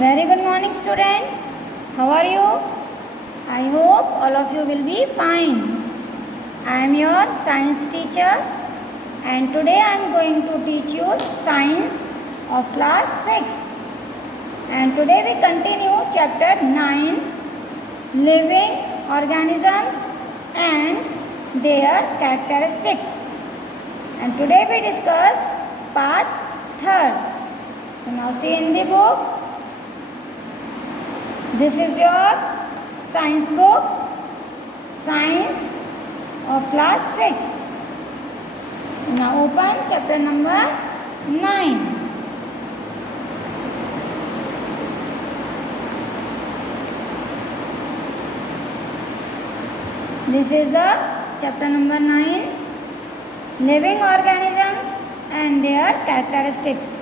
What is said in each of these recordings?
Very good morning, students. How are you? I hope all of you will be fine. I am your science teacher, and today I am going to teach you science of class 6. And today we continue chapter 9, living organisms and their characteristics. And today we discuss part 3rd. So now see in the book. This is your science book, Science of class 6. Now open chapter number 9. This is the chapter number 9, living organisms and their characteristics.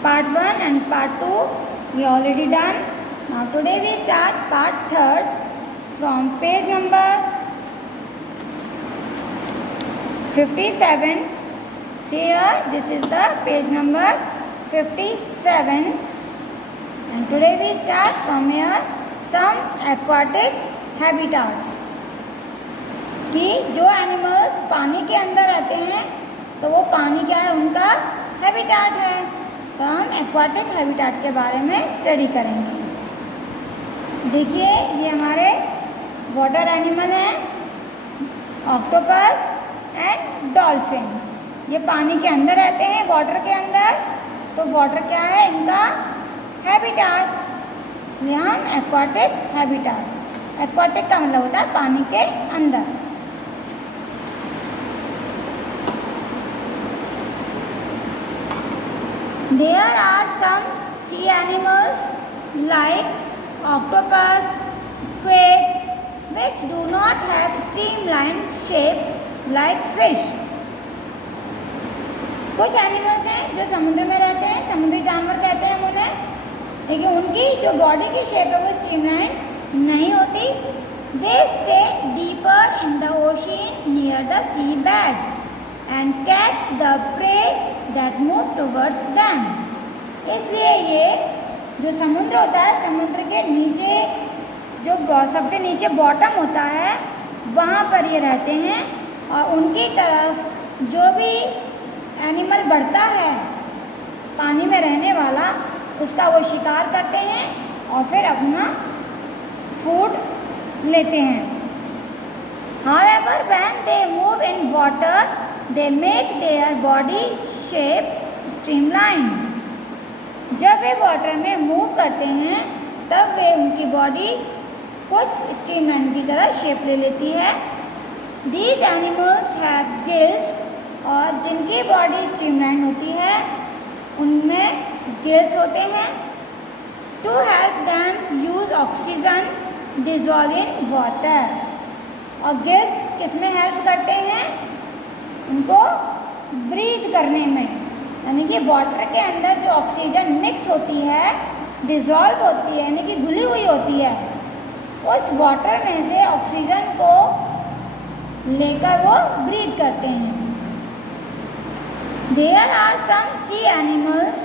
Part 1 and part 2 we already done. Now today we start part 3rd from page number 57. See here, this is the page number 57, and today we start from here some aquatic habitats. कि जो animals पानी के अंदर रहते हैं तो वो पानी क्या है, उनका हैबिटाट है. तो हम एक्वाटिक हैबिटाट के बारे में स्टडी करेंगे. देखिए ये हमारे वाटर एनिमल हैं, ऑक्टोपस एंड डॉल्फिन. ये पानी के अंदर रहते हैं, वाटर के अंदर. तो वाटर क्या है, इनका हैबिटाट, इसलिए हम एक्वाटिक हैबिटाट. एक्वाटिक का मतलब होता है पानी के अंदर. There are some sea animals like octopus, squids, which do not have streamlined shape like fish. कुछ एनिमल्स हैं जो समुद्र में रहते हैं, समुद्री जानवर कहते हैं हम उन्हें, लेकिन उनकी जो बॉडी की शेप है वो स्ट्रीमलाइन नहीं होती. They stay deeper in the ocean near the sea bed and catch the prey that move towards them. इसलिए ये जो समुद्र होता है, समुद्र के नीचे जो सबसे नीचे बॉटम होता है वहाँ पर ये रहते हैं, और उनकी तरफ जो भी एनिमल बढ़ता है पानी में रहने वाला, उसका वो शिकार करते हैं और फिर अपना फूड लेते हैं. However, when they move in water, they make their body shape streamlined. जब वे वाटर में मूव करते हैं तब वे उनकी बॉडी कुछ स्ट्रीमलाइन की तरह शेप ले लेती है. These animals have gills, और जिनकी बॉडी स्ट्रीमलाइन होती है उनमें गिल्स होते हैं. To help them use oxygen dissolve in water. और गिल्स किस में हेल्प करते हैं, उनको ब्रीथ करने में, यानी कि वाटर के अंदर जो ऑक्सीजन मिक्स होती है, डिज़ोल्व होती है, यानी कि घुली हुई होती है, उस वाटर में से ऑक्सीजन को लेकर वो ब्रीथ करते हैं. There are some sea animals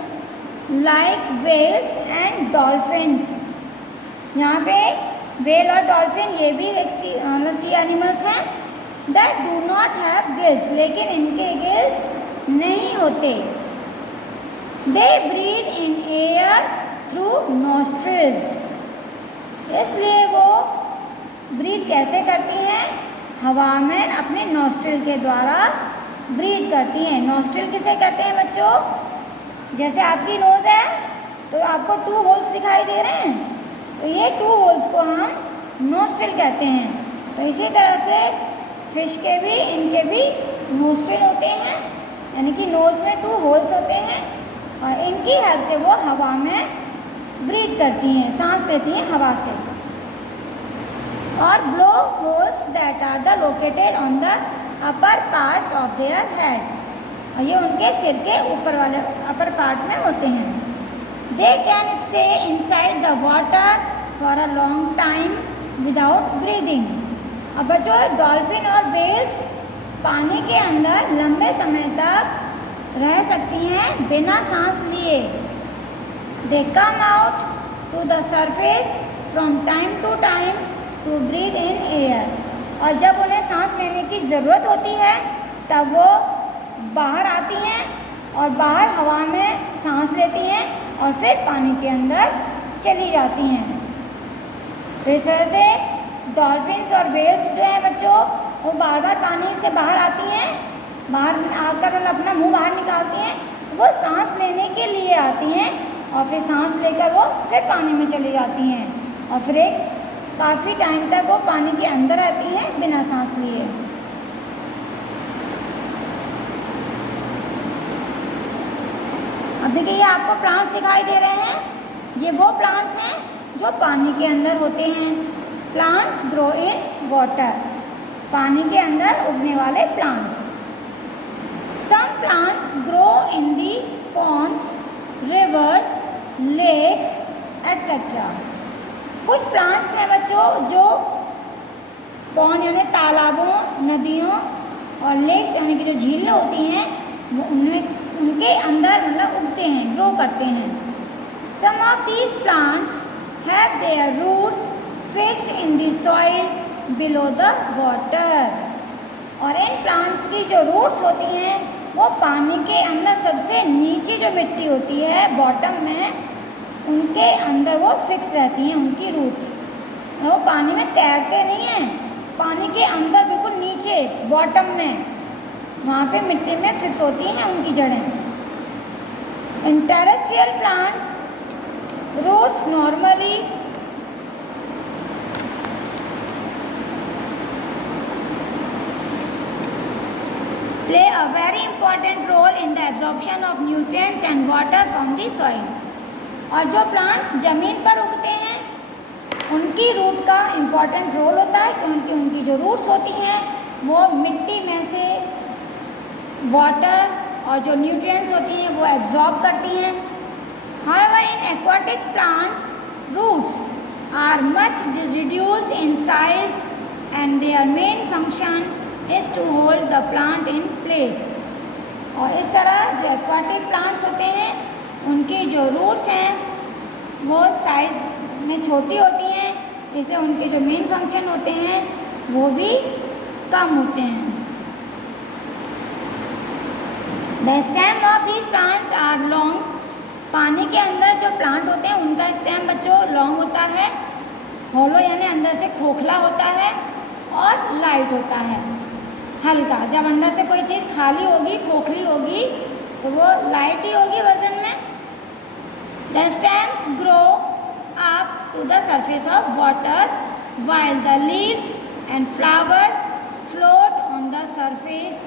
like whales and dolphins. यहाँ पे whale और dolphin ये भी एक sea animals हैं. That do not have gills, लेकिन इनके gills नहीं होते. They breathe in air through nostrils. इसलिए वो ब्रीथ कैसे करती हैं, हवा में अपने नॉस्ट्रिल के द्वारा ब्रीथ करती हैं. नॉस्ट्रिल किसे कहते हैं बच्चों, जैसे आपकी नोज़ है तो आपको 2 होल्स दिखाई दे रहे हैं, तो ये 2 होल्स को हम नॉस्ट्रिल कहते हैं. तो इसी तरह से फिश के भी, इनके भी नोस्ट्रिल होते हैं, यानी कि नोज़ में 2 होल्स होते हैं, और इनकी हेल्प से वो हवा में ब्रीथ करती हैं, सांस लेती हैं हवा से. और blow holes that are the located on the upper parts of their head, और ये उनके सिर के ऊपर वाले अपर पार्ट में होते हैं. They can stay inside the water for a long time without breathing. अब बच्चों डॉल्फिन और व्हेल्स पानी के अंदर लंबे समय तक रह सकती हैं बिना सांस लिए. They come out to the surface from time to time to breathe in air. और जब उन्हें सांस लेने की ज़रूरत होती है तब वो बाहर आती हैं और बाहर हवा में सांस लेती हैं और फिर पानी के अंदर चली जाती हैं। तो इस तरह से डॉल्फिन्स और वेल्स जो हैं बच्चों, वो बार बार पानी से बाहर आती हैं, बाहर आकर मतलब अपना मुंह बाहर निकालती हैं, वो सांस लेने के लिए आती हैं और फिर सांस लेकर वो फिर पानी में चली जाती हैं और फिर एक काफ़ी टाइम तक वो पानी के अंदर रहती हैं बिना सांस लिए। अब देखिए, ये आपको प्लांट्स दिखाई दे रहे हैं, ये वो प्लांट्स हैं जो पानी के अंदर होते हैं। प्लांट्स ग्रो इन वाटर, पानी के अंदर उगने वाले plants. Some plants grow in the ponds, rivers, lakes etcetera. कुछ प्लांट्स हैं बच्चों जो पॉन्ड यानी तालाबों, नदियों और लेक्स यानी कि जो झीलें होती हैं वो उनके अंदर मतलब उगते हैं, ग्रो करते हैं। Some of these plants have their roots fixed in the soil below the water. और इन प्लांट्स की जो रूट्स होती हैं वो पानी के अंदर सबसे नीचे जो मिट्टी होती है बॉटम में, उनके अंदर वो फिक्स रहती हैं उनकी रूट्स। वो पानी में तैरते नहीं हैं, पानी के अंदर बिल्कुल नीचे बॉटम में वहाँ पे मिट्टी में फिक्स होती हैं उनकी जड़ें। In terrestrial plants roots normally play a very important role in the absorption of nutrients and water from the soil. और जो प्लांट्स ज़मीन पर उगते हैं उनकी रूट का इम्पॉर्टेंट रोल होता है क्योंकि उनकी जो रूट्स होती हैं वो मिट्टी में से वाटर और जो न्यूट्रिएंट्स होती हैं वो एब्जॉर्ब करती हैं। However, in aquatic plants, roots are much reduced in size and their main function is to hold the plant in place. और इस तरह जो एक्वाटिक प्लांट्स होते हैं उनकी जो रूट्स हैं वो साइज में छोटी होती हैं, इसलिए उनके जो मेन फंक्शन होते हैं वो भी कम होते हैं। The stem of these plants are long. पानी के अंदर जो प्लांट होते हैं उनका स्टेम बच्चों लॉन्ग होता है, होलो यानी अंदर से खोखला होता है और लाइट होता है, हल्का। जब अंदर से कोई चीज़ खाली होगी, खोखली होगी, तो वो लाइट ही होगी वजन में। The stems grow up to the surface of water while the leaves and flowers float on the surface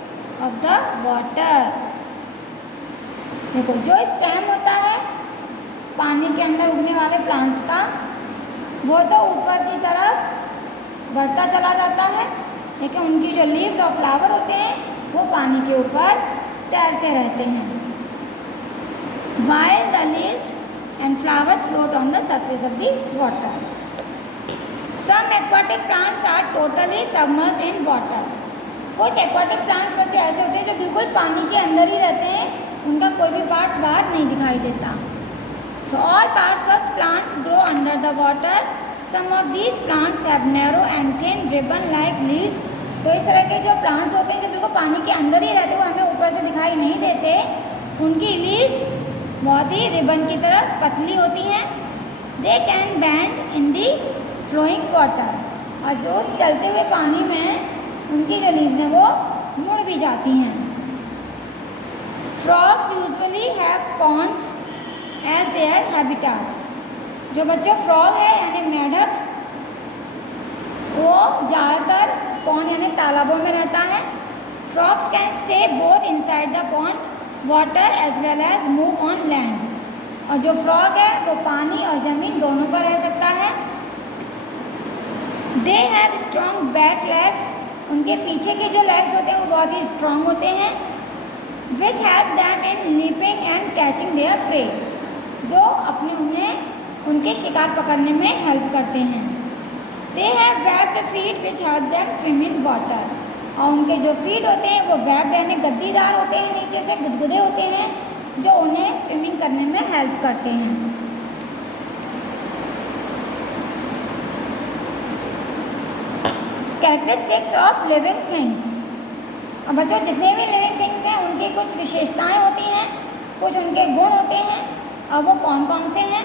of the water. देखो, जो स्टेम होता है पानी के अंदर उगने वाले प्लांट्स का वो तो ऊपर की तरफ बढ़ता चला जाता है, लेकिन उनकी जो लीव्स और फ्लावर होते हैं वो पानी के ऊपर तैरते रहते हैं। While the leaves and flowers float on the surface of the water. Some aquatic plants are totally submerged in water. कुछ एक्वाटिक प्लांट्स बच्चे ऐसे होते हैं जो बिल्कुल पानी के अंदर ही रहते हैं, उनका कोई भी पार्ट्स बाहर नहीं दिखाई देता। So all parts of plants grow under the water. Some of these plants have narrow and thin ribbon-like leaves. तो इस तरह के जो प्लांट्स होते हैं जो बिल्कुल पानी के अंदर ही रहते हैं, वो हमें ऊपर से दिखाई नहीं देते, उनकी लीव्स बहुत ही रिबन की तरह पतली होती हैं। They can bend in the flowing water. और जो चलते हुए पानी में उनकी जो लीव्स हैं वो मुड़ भी जाती हैं। Frogs usually have ponds as their habitat. जो बच्चों फ्रॉग है यानी मेढक, वो ज़्यादातर पॉन्ड यानी तालाबों में रहता है। Frogs can stay both inside the pond water as well as move on land. और जो फ्रॉग है वो पानी और ज़मीन दोनों पर रह सकता है। They have strong back legs. उनके पीछे के जो लेग्स होते हैं वो बहुत ही स्ट्रॉन्ग होते हैं। Which have them in leaping and catching there pray. जो उन्हें उनके शिकार पकड़ने में हेल्प करते हैं। They have webbed feet which help them swim in water. और उनके जो फीट होते हैं वो वेब्ड यानी गद्दीदार होते हैं, नीचे से गुदगुदे होते हैं जो उन्हें स्विमिंग करने में हेल्प करते हैं। Characteristics of living things. अब बच्चों जितने भी लिविंग थिंग्स हैं उनकी कुछ विशेषताएं होती हैं, कुछ उनके गुण होते हैं, और वो कौन कौन से हैं।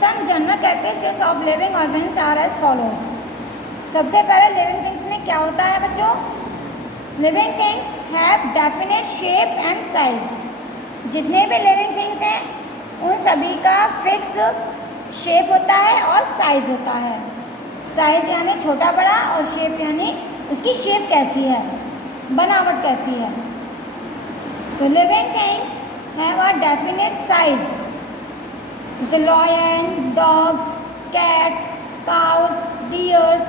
Some general characteristics of living organisms are as follows. सबसे पहले लिविंग थिंग्स में क्या होता है बच्चों? Living things have definite shape and size. जितने भी लिविंग थिंग्स हैं उन सभी का फिक्स शेप होता है और साइज होता है। साइज यानी छोटा बड़ा, और शेप यानी उसकी शेप कैसी है, बनावट कैसी है। So living things have a definite size, जैसे lion, dogs, cats, cows, deers,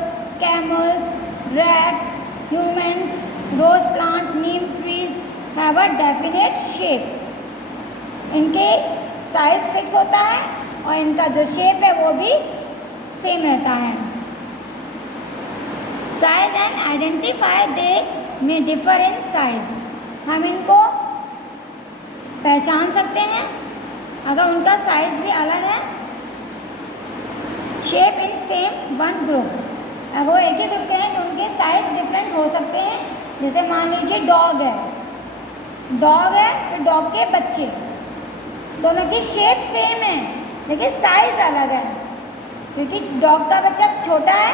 camels, rats, humans, rose plant, neem trees have a definite shape. इनके साइज फिक्स होता है और इनका जो शेप है वो भी सेम रहता है। साइज एंड आइडेंटिफाई दे में डिफर इन साइज। हम इनको पहचान सकते हैं अगर उनका साइज भी अलग है। Shape in same one group, अगर वो एक ही ग्रुप के हैं तो उनके साइज डिफरेंट हो सकते हैं। जैसे मान लीजिए डॉग है, फिर डॉग के बच्चे, दोनों की शेप सेम है लेकिन साइज अलग है, क्योंकि डॉग का बच्चा छोटा है,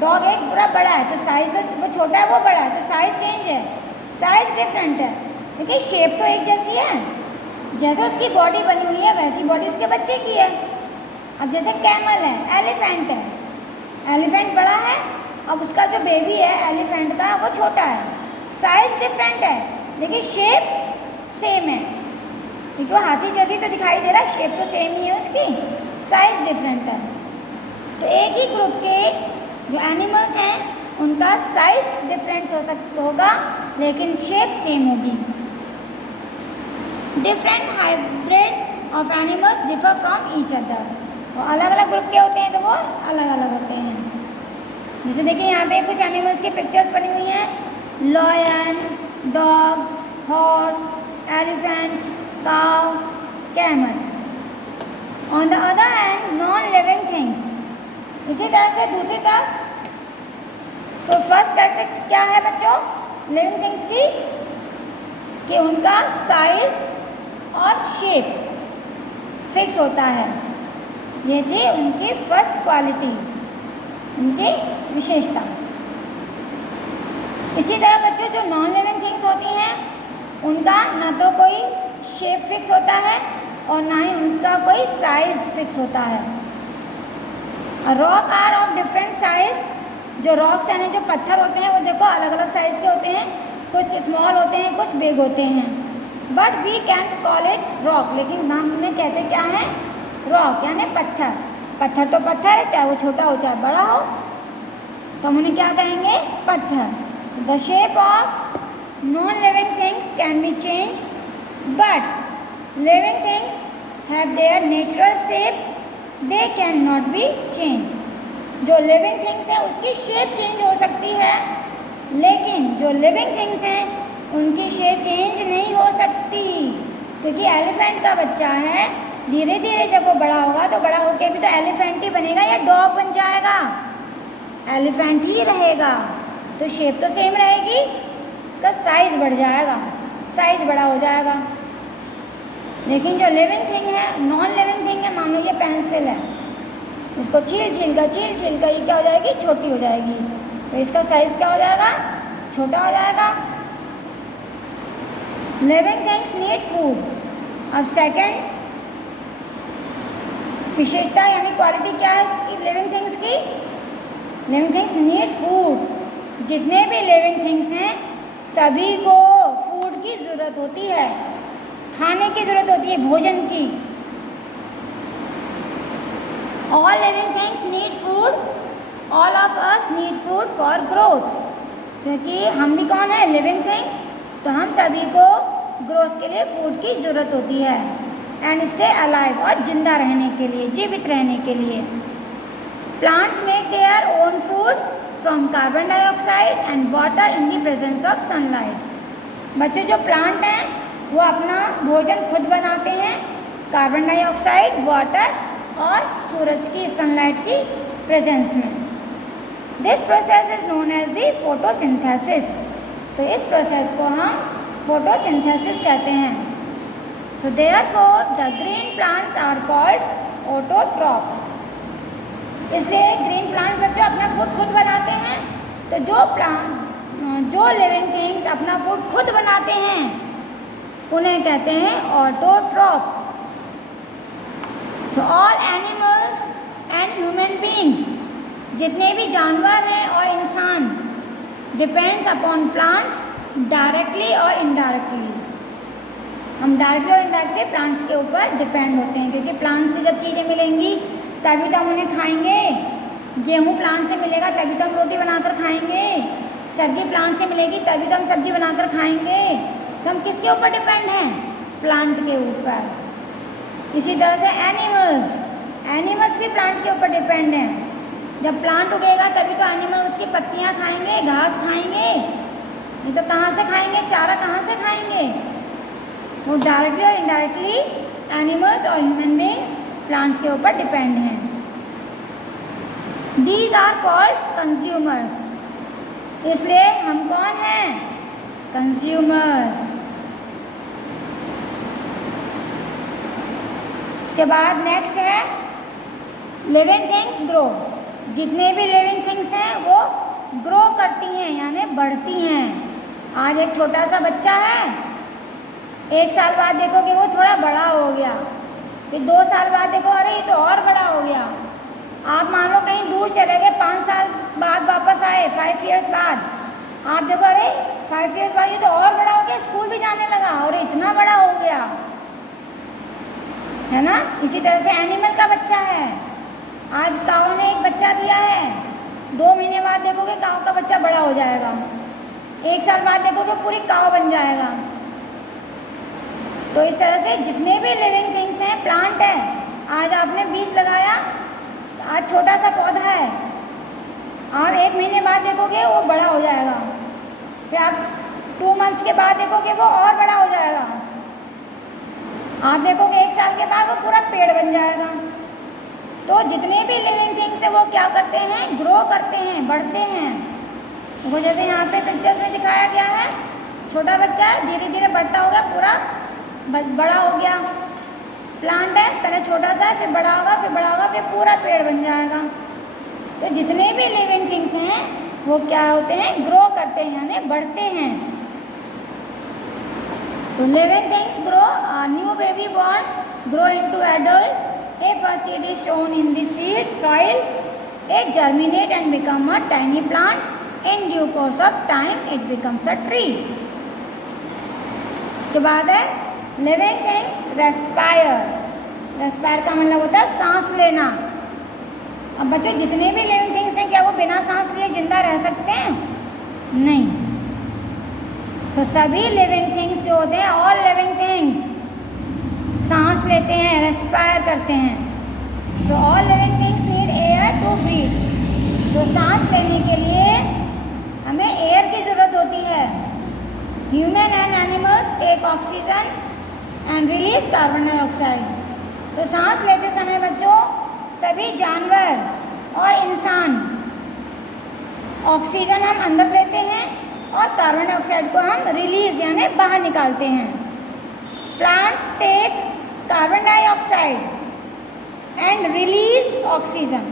डॉग एक पूरा बड़ा है, तो साइज तो वो छोटा है वो बड़ा है, तो साइज चेंज है, साइज डिफरेंट है, लेकिन शेप तो एक जैसी है। जैसे उसकी बॉडी बनी हुई है वैसी बॉडी उसके बच्चे की है। अब जैसे कैमल है, एलिफेंट है, एलिफेंट बड़ा है, अब उसका जो बेबी है एलिफेंट का वो छोटा है, साइज डिफरेंट है लेकिन शेप सेम है, क्योंकि वो हाथी जैसी तो दिखाई दे रहा है, शेप तो सेम ही है उसकी, साइज डिफरेंट है। तो एक ही ग्रुप के जो एनिमल्स हैं उनका साइज डिफरेंट होगा लेकिन शेप सेम होगी। Different hybrid of animals differ from each other. वो अलग अलग ग्रुप के होते हैं तो वो अलग अलग होते हैं। जैसे देखिए यहाँ पे कुछ एनिमल्स की पिक्चर्स बनी हुई हैं, lion, dog, horse, elephant, cow, camel. On the other hand non living things. इसी तरह से दूसरी तरफ तो फर्स्ट कैरेक्टरिस्टिक्स क्या है बच्चों लिविंग थिंग्स की, कि उनका साइज और शेप फिक्स होता है। ये थी उनकी फर्स्ट क्वालिटी, उनकी विशेषता। इसी तरह बच्चों जो नॉन लिविंग थिंग्स होती हैं उनका ना तो कोई शेप फिक्स होता है और ना ही उनका कोई साइज फिक्स होता है। Rock are of different size. जो रॉक्स यानी जो पत्थर होते हैं वो देखो अलग अलग साइज़ के होते हैं, कुछ स्मॉल होते हैं कुछ बिग होते हैं। But we can call it rock, लेकिन हम उन्हें कहते क्या है, रॉक यानी पत्थर। पत्थर तो पत्थर है, चाहे वो छोटा हो चाहे बड़ा हो, तो हम उन्हें क्या कहेंगे, पत्थर। The shape of non living things can be change but living things have their natural shape, they can not be change. जो लिविंग थिंग्स हैं उसकी शेप चेंज हो सकती है, लेकिन जो लिविंग थिंग्स हैं उनकी शेप चेंज नहीं हो सकती, क्योंकि एलिफेंट का बच्चा है, धीरे धीरे जब वो बड़ा होगा तो बड़ा होके भी तो एलिफेंट ही बनेगा या डॉग बन जाएगा, एलिफेंट ही रहेगा, तो शेप तो सेम रहेगी, उसका साइज बढ़ जाएगा, साइज बड़ा हो जाएगा। लेकिन जो लिविंग थिंग है, नॉन लिविंग थिंग है, मान लो ये पेंसिल है, इसको छील छील कर ये क्या हो जाएगी, छोटी हो जाएगी, तो इसका साइज क्या हो जाएगा, छोटा हो जाएगा। Living things need food. अब सेकंड विशेषता यानी क्वालिटी क्या है उसकी, लिविंग थिंग्स की, लिविंग थिंग्स नीड फूड। जितने भी लिविंग थिंग्स हैं सभी को फूड की ज़रूरत होती है, खाने की ज़रूरत होती है, भोजन की। All living things need food, all of us need food for growth। क्योंकि हम भी कौन है, लिविंग थिंग्स, तो हम सभी को ग्रोथ के लिए फूड की ज़रूरत होती है, एंड स्टे अलाइव, और जिंदा रहने के लिए, जीवित रहने के लिए। Plants make their own food from carbon dioxide and water in the presence of sunlight. बच्चों जो प्लांट हैं वो अपना भोजन खुद बनाते हैं कार्बन डाइऑक्साइड, वाटर और सूरज की, सनलाइट की प्रेजेंस में। This process is known as the photosynthesis. तो इस प्रोसेस को हम फोटोसिंथेसिस कहते हैं। So therefore the green plants are called autotrophs. इसलिए ग्रीन प्लांट्स बच्चों अपना फूड खुद बनाते हैं। तो जो लिविंग थिंग्स अपना फूड खुद बनाते हैं उन्हें कहते हैं autotrophs. So all animals and human beings, जितने भी जानवर हैं और इंसान, डिपेंड्स अपॉन प्लांट्स डायरेक्टली और इनडायरेक्टली। हम डायरेक्टली और इनडायरेक्टली प्लांट्स के ऊपर डिपेंड होते हैं, क्योंकि प्लांट से जब चीज़ें मिलेंगी तभी तो हम उन्हें खाएंगे। गेहूँ प्लांट से मिलेगा तभी तो हम रोटी बनाकर खाएंगे। सब्जी प्लांट से मिलेगी तभी तो हम सब्जी बनाकर खाएंगे। तो हम किसके ऊपर डिपेंड हैं? प्लांट के ऊपर। इसी तरह से एनिमल्स भी प्लांट के ऊपर डिपेंड हैं। जब प्लांट उगेगा तभी तो एनिमल उसकी पत्तियाँ खाएंगे, घास खाएंगे, नहीं तो कहाँ से खाएंगे? चारा कहाँ से खाएंगे? तो डायरेक्टली और इनडायरेक्टली एनिमल्स और ह्यूमन बीइंग्स प्लांट्स के ऊपर डिपेंड हैं। These are called consumers. इसलिए हम कौन हैं? कंज्यूमर्स। उसके बाद नेक्स्ट है लिविंग थिंग्स ग्रो। जितने भी लिविंग थिंग्स हैं वो ग्रो करती हैं, यानी बढ़ती हैं। आज एक छोटा सा बच्चा है, 1 साल बाद देखोगे वो थोड़ा बड़ा हो गया, फिर 2 साल बाद देखो अरे ये तो और बड़ा हो गया। आप मान लो कहीं दूर चले गए, 5 साल बाद वापस आए, 5 इयर्स बाद, आप देखो अरे 5 इयर्स बाद ये तो और बड़ा हो गया, स्कूल भी जाने लगा और इतना बड़ा हो गया, है ना। इसी तरह से एनिमल का बच्चा है। आज काऊ ने एक बच्चा दिया है, 2 महीने बाद देखोगे काऊ का बच्चा बड़ा हो जाएगा, 1 साल बाद देखोगे पूरी काऊ बन जाएगा। तो इस तरह से जितने भी लिविंग थिंग्स हैं, प्लांट है, आज आपने बीज लगाया, आज छोटा सा पौधा है, और 1 महीने बाद देखोगे वो बड़ा हो जाएगा, फिर आप 2 मंथ्स के बाद देखोगे वो और बड़ा हो जाएगा, आप देखोगे 1 साल के बाद वो पूरा पेड़ बन जाएगा। तो जितने भी लिविंग थिंग्स हैं वो क्या करते हैं? ग्रो करते हैं, बढ़ते हैं। वो जैसे यहाँ पे पिक्चर्स में दिखाया गया है, छोटा बच्चा है, धीरे धीरे बढ़ता होगा, पूरा बड़ा हो गया। प्लांट है, पहले छोटा सा है, फिर बड़ा होगा, फिर बड़ा होगा, फिर पूरा पेड़ बन जाएगा। तो जितने भी लिविंग थिंग्स हैं वो क्या होते हैं? ग्रो करते हैं, यानी बढ़ते हैं। तो living things grow, new baby born grow into adult. If a seed is sown in the seed soil, it germinate and become a tiny plant. In due course of time, it becomes a tree. उसके बाद है living things respire. Respire का मतलब होता है सांस लेना। अब बच्चों जितने भी living things हैं, क्या वो बिना सांस लिए जिंदा रह सकते हैं? नहीं। तो सभी living things जो होते हैं, all living things सांस लेते हैं, रेस्पायर करते हैं। So all living things need air to breathe. तो सांस लेने के लिए हमें एयर की ज़रूरत होती है। Human and animals take oxygen and release carbon dioxide. तो सांस लेते समय बच्चों सभी जानवर और इंसान ऑक्सीजन हम अंदर लेते हैं और कार्बन डाइऑक्साइड को हम रिलीज यानी बाहर निकालते हैं। Plants take carbon dioxide and release oxygen.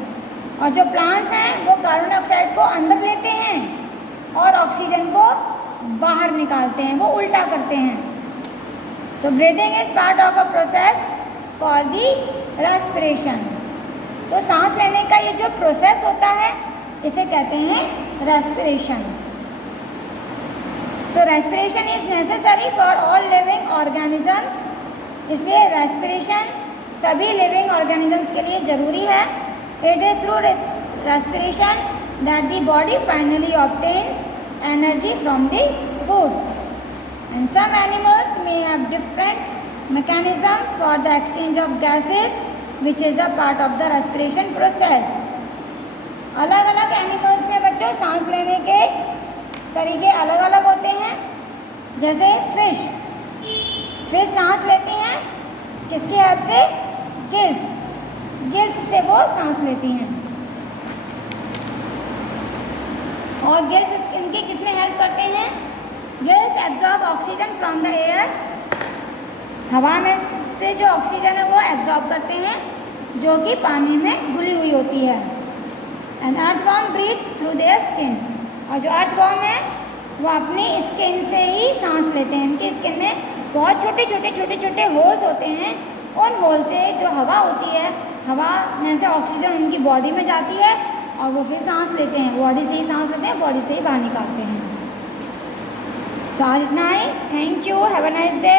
और जो प्लांट्स हैं वो कार्बन डाइऑक्साइड को अंदर लेते हैं और ऑक्सीजन को बाहर निकालते हैं, वो उल्टा करते हैं। So breathing is part of a process called the respiration. तो सांस लेने का ये जो प्रोसेस होता है इसे कहते हैं respiration. So respiration is necessary for all living organisms. इसलिए रेस्पिरेशन सभी लिविंग ऑर्गेनिजम्स के लिए ज़रूरी है। It is through respiration that the body finally obtains energy from the food. And some animals may have different mechanism for the exchange of gases which is a part of the respiration process. अलग अलग animals में बच्चों सांस लेने के तरीके अलग अलग होते हैं। जैसे फिश सांस लेती हैं किसकी हेल्प से? गिल्स से वो सांस लेती हैं। और गिल्स इनके किस में हेल्प करते हैं? Gills absorb oxygen from the air, हवा में से जो ऑक्सीजन है वो एब्जॉर्ब करते हैं जो कि पानी में घुली हुई होती है। And earthworm breathe through their skin, और जो अर्थवॉर्म है वो अपनी स्किन से ही सांस लेते हैं। इनकी स्किन में बहुत छोटे छोटे होल्स होते हैं, उन होल से जो हवा होती है, हवा में से ऑक्सीजन उनकी बॉडी में जाती है और वो फिर सांस लेते हैं, बॉडी से ही सांस लेते हैं, बॉडी से ही बाहर निकालते हैं। सो आज इतना ही, thank you, have a nice day.